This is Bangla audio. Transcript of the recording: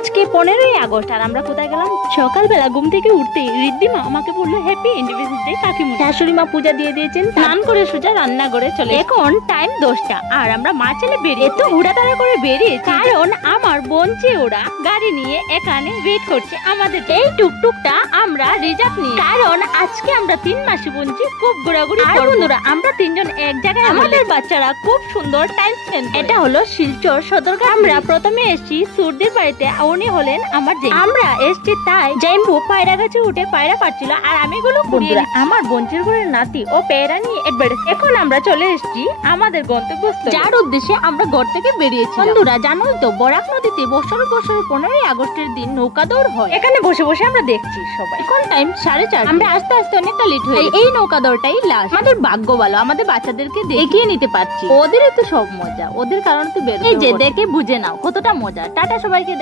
আজকে 15ই আগস্ট আর আমরা কোথায় গেলাম? সকালবেলা ঘুম থেকে উঠতেই রিদ্ধিমা আমাকে বললো হ্যাপি ইন্ডিপেন্ডেন্স ডে কাকিমা। শাশুড়ি মা পূজা দিয়ে দিয়েছেন, স্নান করে সোজা রান্না করে চলে। এখন টাইম 10টা আর আমরা মা ছেলে বেরিয়ে এত হুড়াতাড়া করে বেরিয়েছি কারণ আমার বোনচে ওরা গাড়ি নিয়ে এখানে ওয়েট করছে আমাদের। এই টুকটুকটা আমরা রিজার্ভ নিয়ে, কারণ আজকে আমরা 3 মাসি বোনচি খুব ঘোরাঘুরি করব। বন্ধুরা আমরা তিনজন এক জায়গায়, আমাদের বাচ্চারা খুব সুন্দর টাইম স্পেন্ড। এটা হলো শিলচর সদরঘাট। আমরা প্রথমে এসেছি সুরদের বাড়িতে, উনি হলেন আমার যে আমরা এসেছি তাই জাইম্বু পায়রা গাছে উঠে পায়রা পাচ্ছিল আর আমি গুলো বন্ধুরা আমার বোনচের ঘরের নাতি ও পেয়ারা নিয়ে এডভার্টাইজ। এখন আমরা চলে এসেছি আমাদের গন্তব্যস্থলে, যার উদ্দেশ্যে আমরা ঘর থেকে বেরিয়েছি। বন্ধুরা জানোই তো বরাক নদীতে বছর 15ই আগস্টের দিন নৌকা দৌড় হয়। এখানে বসে বসে আমরা দেখছি সবাই। এখন টাইম 4:30। আমরা আস্তে আস্তে অনেকটা লেট হয়ে এই নৌকা দৌড়টাই লাস্ট। আমাদের ভাগ্য ভালো, আমাদের বাচ্চাদেরকে দেখিয়ে নিতে পারছি। ওদেরও তো সব মজা, ওদের কারণে তো বের। এই যে দেখে বুঝে নাও কতটা মজা। টাটা সবাইকে।